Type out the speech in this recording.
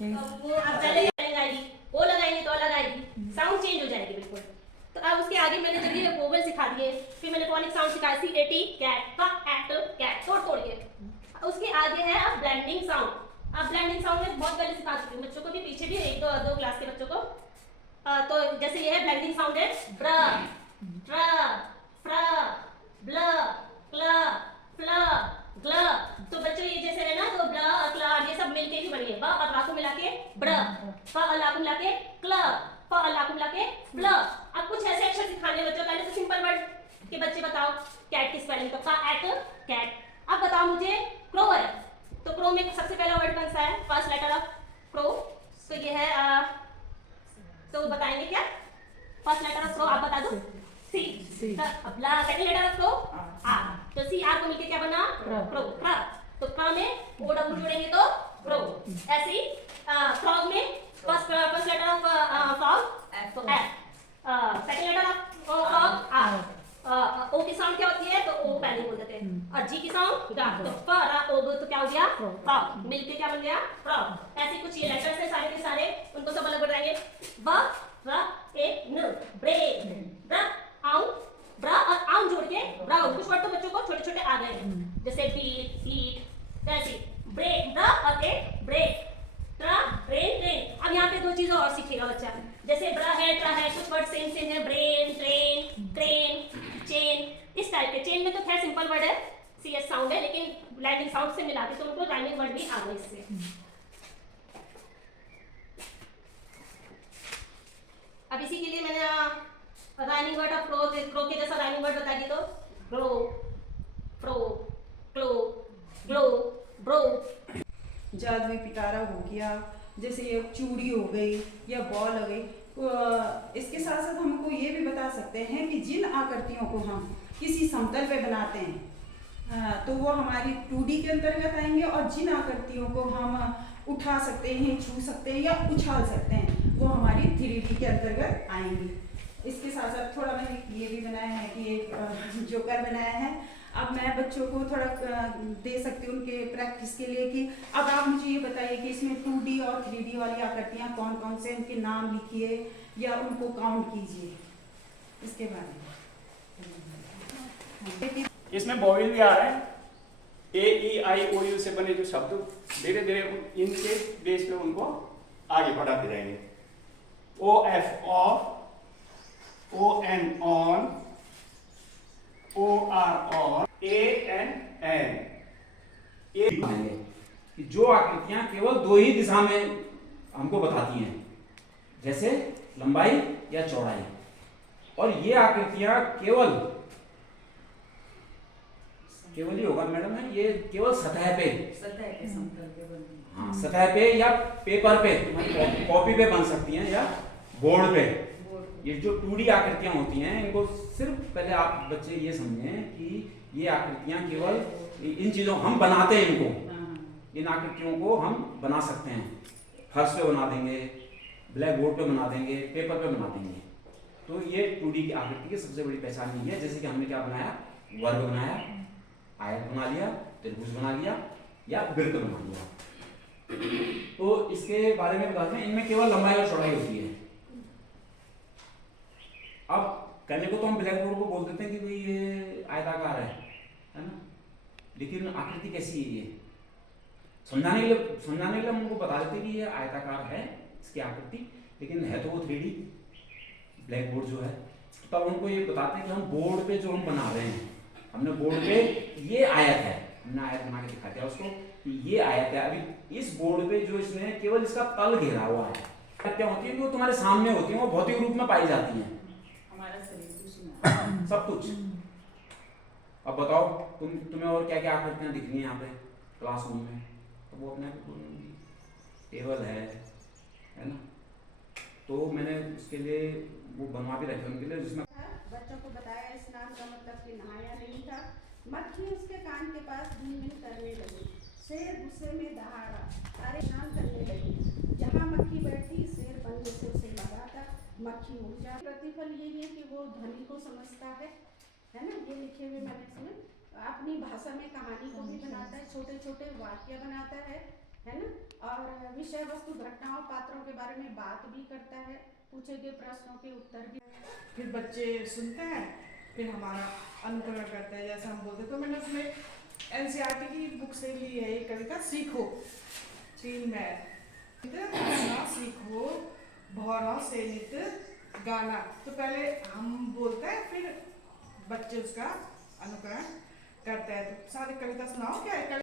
वो आप पहले लगाएगी, वो लगाएंगे तो अलग आएगी, साउंड चेंज हो जाएगी बिल्कुल। तो अब उसके आगे मैंने जब ये वोवेल सिखा दिए, फिर मैंने फोनिक साउंड सिखाया, सी ए टी कैट, का एट कैट, तोड़ तोड़ के। उसके आगे है अब ब्लेंडिंग साउंड। अब ब्लेंडिंग साउंड में बहुत पहले सिखा चुकी हूँ बच्चों को भी, पीछे भी एक दो क्लास के बच्चों को। तो जैसे ये है ब्लेंडिंग साउंड है, ब्र, ट्र, फ्र, ब्ल, क्ल, फ्ल, ग्ल। तो बच्चों ये जैसे है ना, तो ब्ल और क्ल ये सब मिलके ही बनी है। ब और ला को मिला के ब्र, फ और ला को मिला के क्ल, फ और ला को मिला के फ्ल। अब कुछ ऐसे अक्षर सिखाने बच्चों, पहले तो सिंपल वर्ड के बच्चे बताओ कैट की स्पेलिंग, तो का एट कैट। अब बताओ मुझे क्रो है, तो क्रो में सबसे पहला वर्ड कौन सा है, फर्स्ट लेटर ऑफ क्रो, तो ये है तो बताएंगे क्या, फर्स्ट लेटर ऑफ क्रो आप बता दो, सी। अब सेकंड लेटर ऑफ क्रो आ, तो सी आर को मिलके क्या बना, क्रो, क्रा। तो क्रा में ओ डब्ल्यू जोड़ेंगे तो क्रो। ऐसे ही फ्रॉग में फर्स्ट लेटर ऑफ फ्रॉग तो F, second letter of frog R. O की साउंड क्या होती है, तो ओ पहले बोल देते हैं, और जी की साउंड गा, तो फ रा ओ तो क्या हो गया, फ्रॉग, मिलके क्या बन गया, फ्रॉग। ऐसे कुछ ये लेटर्स है सारे के सारे, उनको सब अलग बताएंगे। ब र ए न, ब्रेन, ब्र आउं, ब्रा और आउं जोड़ के ब्राउन। कुछ वर्ड तो बच्चों को छोटे छोटे आ गए हैं, जैसे बीट, हीट, ऐसे ब्रेक, ब्रा और ए ब्रेक, ट्रा, ब्रेन, ट्रेन। अब यहाँ पे दो चीजें और सीखेगा बच्चा, जैसे ब्रा है, ट्रा है, कुछ वर्ड सेम सेम है, ब्रेन, ट्रेन, क्रेन, चेन, इस टाइप के। चेन में तो खैर सिंपल वर्ड है, सी एस साउंड है, लेकिन लैंडिंग साउंड से मिलाते तो उनको राइमिंग वर्ड भी आ गए इससे। अब इसी के लिए मैंने rhyming word of crow, crow के जैसा राइमिंग वर्ड बता दी, तो ग्रो, फ्रो, क्लो, ग्लो, ब्रो। जादुई पिटारा हो गया, जैसे ये चूड़ी हो गई या बॉल हो गई। इसके साथ साथ हमको ये भी बता सकते हैं कि जिन आकृतियों को हम किसी समतल पे बनाते हैं तो वो हमारी 2D के अंतर्गत आएंगे, और जिन आकृतियों को हम उठा सकते हैं, छू सकते हैं या उछाल सकते हैं, वो हमारी 3D के अंतर्गत आएंगी। इसके साथ साथ थोड़ा मैंने ये भी बनाया है कि एक जोकर बनाया है। अब मैं बच्चों को थोड़ा दे सकती हूँ उनके प्रैक्टिस के लिए कि अब आप मुझे ये बताइए कि इसमें 2D और 3D वाली आकृतियाँ कौन कौन से, उनके नाम लिखिए या उनको काउंट कीजिए, इसके बारे में। इसमें वोवेल भी आ रहा है, ए ई आई ओ यू से बने जो शब्द धीरे धीरे इनके बेस पे उनको आगे बढ़ाते जाएंगे। O F of, O N on, O R or, A N N. कि जो आकृतियां केवल दो ही दिशा में हमको बताती हैं, जैसे लंबाई या चौड़ाई, और ये आकृतियां केवल ही होगा मैडम है, ये केवल सतह पे समतल पे बनती है। हाँ, सतह पे या पेपर पे, कॉपी पे बन सकती हैं या बोर्ड पे। ये जो 2D आकृतियां होती हैं, इनको सिर्फ पहले आप बच्चे ये समझें कि ये आकृतियां केवल इन चीजों हम बनाते हैं, इनको इन आकृतियों को हम बना सकते हैं, फर्श पे बना देंगे, ब्लैक बोर्ड पे बना देंगे, पेपर पे बना देंगे। तो ये 2D की आकृति की सबसे बड़ी पहचान ये है। जैसे कि हमने क्या बनाया, वर्ग बनाया, आयत बना लिया, त्रिभुज बना लिया या वृत्त बना लिया। तो इसके बारे में बताते हैं, इनमें केवल लंबाई और चौड़ाई होती है। अब कहने को तो हम ब्लैक बोर्ड को बोल देते हैं कि भाई ये आयताकार है ना, लेकिन आकृति कैसी है, ये समझाने के लिए हम उनको बता देते हैं कि ये आयताकार है इसकी आकृति, लेकिन है तो वो 3D ब्लैक बोर्ड जो है। तब उनको ये बताते हैं कि हम बोर्ड पे जो हम बना रहे हैं, हमने बोर्ड पे ये आयत है, हमने आयत बना के दिखा दिया उसको कि ये आयत है। अभी इस बोर्ड पे जो इसने केवल इसका तल घेरा हुआ है, क्या होती है कि वो तुम्हारे सामने होती है, वो भौतिक रूप में पाई जाती है, हमारा शरीर सब कुछ। अब बताओ तुम्हें और क्या क्या आकृतियां दिख रही हैं यहाँ पे क्लासरूम में, तो वो अपने टेबल है ना। तो मैंने उसके लिए वो बनवा भी रखे उनके लिए, जिसमें बच्चों को बताया स्नान का मतलब कि नहाया नहीं था। मक्खी उसके कान के पास घूम करने लगी, शेर गुस्से में दहाड़ा, अरे स्नान करने लगी। जहाँ मक्खी बैठी शेर बनने से उसे लगा था मक्खी उड़ जा। प्रतिफल यही है कि वो ध्वनि को समझता है ना। ये लिखे हुए मैंने इसमें अपनी भाषा में कहानी को भी बनाता है, छोटे छोटे वाक्य बनाता है, है ना। और विषय वस्तु घटनाओं पात्रों के बारे में बात भी करता है, पूछे गए प्रश्नों के उत्तर भी। फिर बच्चे सुनते हैं, फिर हमारा अनुकरण करते हैं जैसा हम बोलते। तो मैंने उसमें एनसीईआरटी की बुक से ली है ये कविता, सीखो 3 मैथ सीखो भौरों से नित गाना। तो पहले हम बोलते हैं, फिर बच्चे उसका अनुकरण करते हैं। तो सारी कविता सुनाओ क्या है?